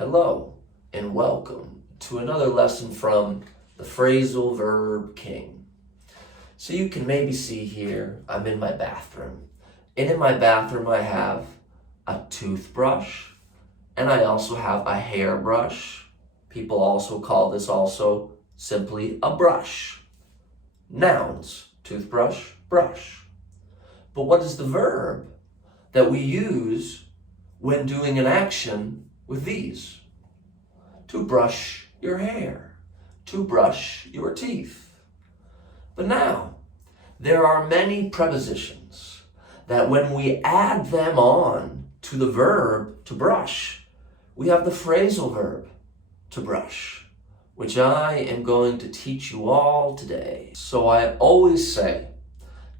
Hello and welcome to another lesson from the Phrasal Verb King. So you can maybe see here, I'm in my bathroom. And in my bathroom I have a toothbrush and I also have a hairbrush. People also call this also simply a brush. Nouns, toothbrush, brush. But what is the verb that we use when doing an action with these? To brush your hair, to brush your teeth. But now, there are many prepositions that when we add them on to the verb to brush, we have the phrasal verb to brush, which I am going to teach you all today. So I always say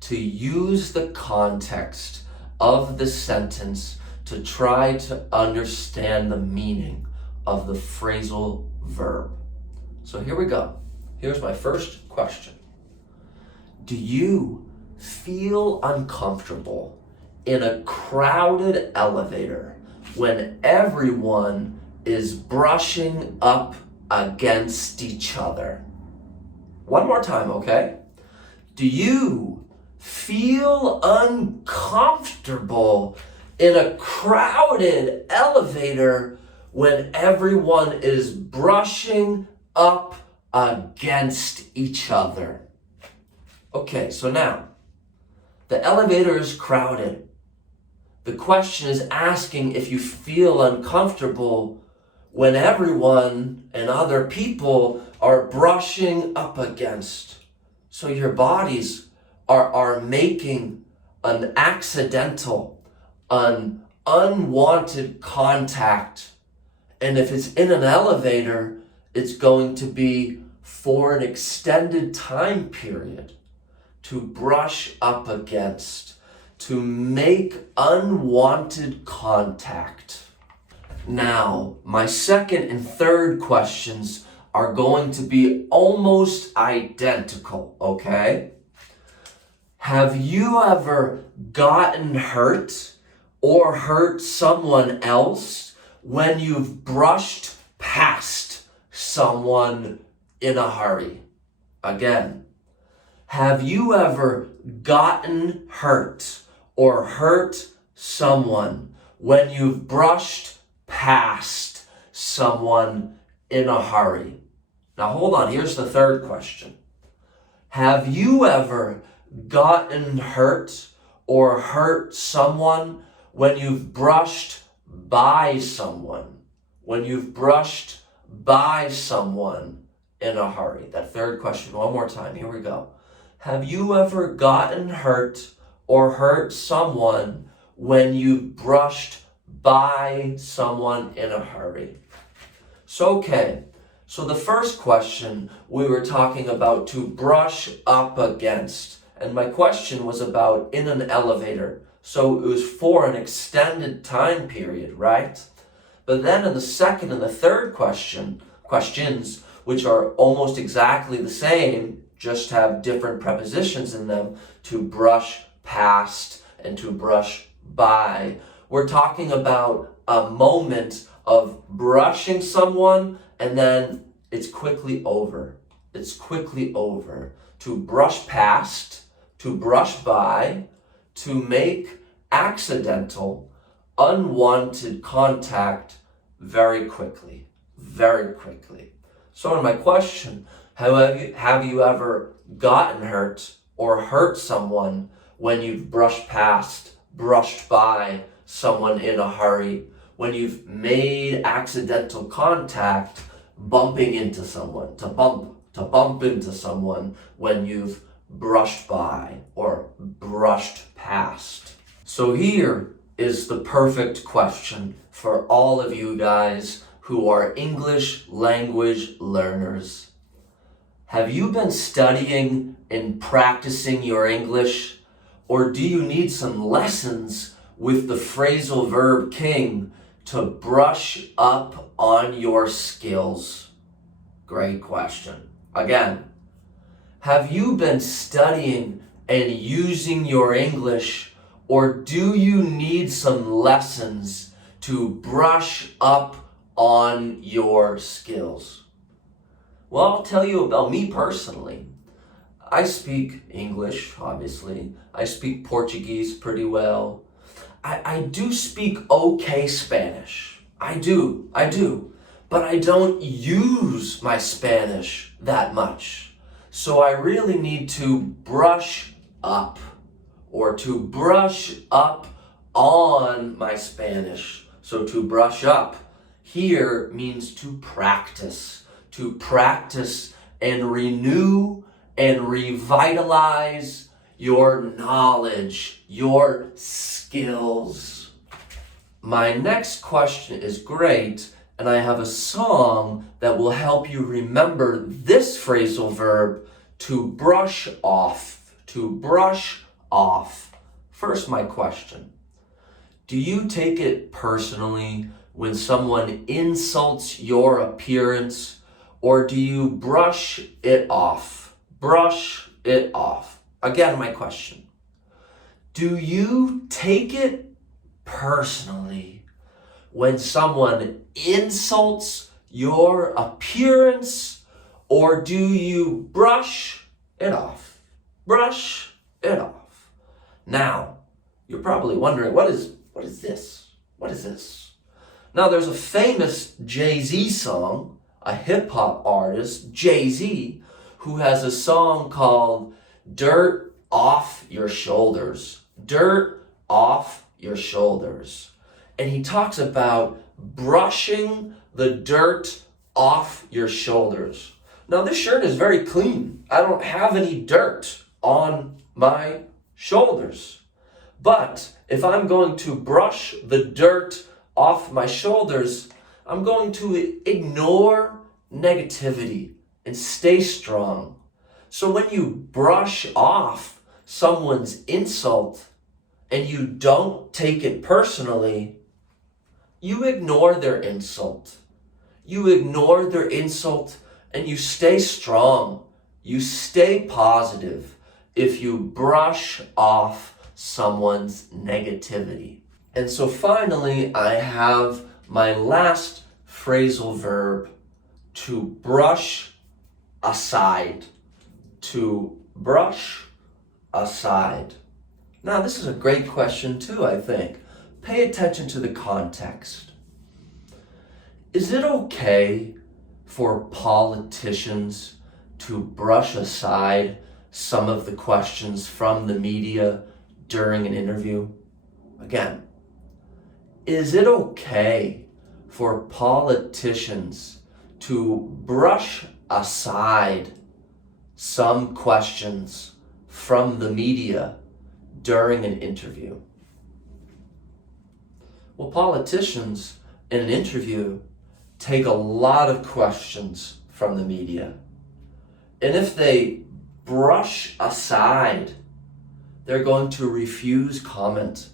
to use the context of the sentence to try to understand the meaning of the phrasal verb. So here we go. Here's my first question. Do you feel uncomfortable in a crowded elevator when everyone is brushing up against each other? One more time, okay? Do you feel uncomfortable in a crowded elevator when everyone is brushing up against each other? Okay, so now, the elevator is crowded. The question is asking if you feel uncomfortable when everyone and other people are brushing up against. So your bodies are making an accidental, an unwanted contact. And if it's in an elevator, it's going to be for an extended time period to brush up against, to make unwanted contact. Now, my second and third questions are going to be almost identical, okay? Have you ever gotten hurt or hurt someone else when you've brushed past someone in a hurry? Again, have you ever gotten hurt or hurt someone when you've brushed past someone in a hurry? Now hold on, here's the third question. Have you ever gotten hurt or hurt someone when you've brushed by someone? When you've brushed by someone in a hurry? That third question, one more time, here we go. Have you ever gotten hurt or hurt someone when you've brushed by someone in a hurry? So the first question we were talking about to brush up against. And my question was about in an elevator. So it was for an extended time period, right? But then in the second and the third questions, which are almost exactly the same, just have different prepositions in them, to brush past and to brush by. We're talking about a moment of brushing someone and then it's quickly over. It's quickly over. To brush past, to brush by, to make accidental, unwanted contact very quickly, very quickly. So in my question, have you ever gotten hurt or hurt someone when you've brushed past, brushed by someone in a hurry, when you've made accidental contact, bumping into someone, to bump into someone when you've brushed by or brushed past? So here is the perfect question for all of you guys who are English language learners. Have you been studying and practicing your English, or do you need some lessons with the Phrasal Verb King to brush up on your skills? Great question. Again, have you been studying and using your English, or do you need some lessons to brush up on your skills? Well, I'll tell you about me personally. I speak English, obviously. I speak Portuguese pretty well. I do speak okay Spanish. I do. But I don't use my Spanish that much. So I really need to brush up, or to brush up on my Spanish. So to brush up here means to practice and renew and revitalize your knowledge, your skills. My next question is great, and I have a song that will help you remember this phrasal verb, to brush off, to brush off. First, my question: do you take it personally when someone insults your appearance, or do you brush it off? Brush it off. Again, my question: do you take it personally when someone insults your appearance, or do you brush it off? Brush it off. Now, you're probably wondering, what is this? What is this? Now, there's a famous Jay-Z song, a hip-hop artist, Jay-Z, who has a song called Dirt Off Your Shoulders. Dirt off your shoulders. And he talks about brushing the dirt off your shoulders. Now, this shirt is very clean. I don't have any dirt on my shoulders. But if I'm going to brush the dirt off my shoulders, I'm going to ignore negativity and stay strong. So when you brush off someone's insult and you don't take it personally, you ignore their insult. You ignore their insult and you stay strong. You stay positive if you brush off someone's negativity. And so finally, I have my last phrasal verb, to brush aside. To brush aside. Now, this is a great question too, I think. Pay attention to the context. Is it okay for politicians to brush aside some of the questions from the media during an interview? Again, is it okay for politicians to brush aside some questions from the media during an interview? Well, politicians in an interview take a lot of questions from the media. And if they brush aside, they're going to refuse comment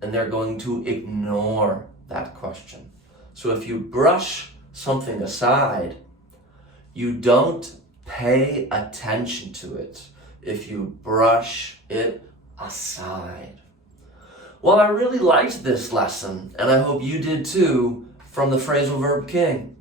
and they're going to ignore that question. So if you brush something aside, you don't pay attention to it. If you brush it aside. Well, I really liked this lesson, and I hope you did too, from the Phrasal Verb King.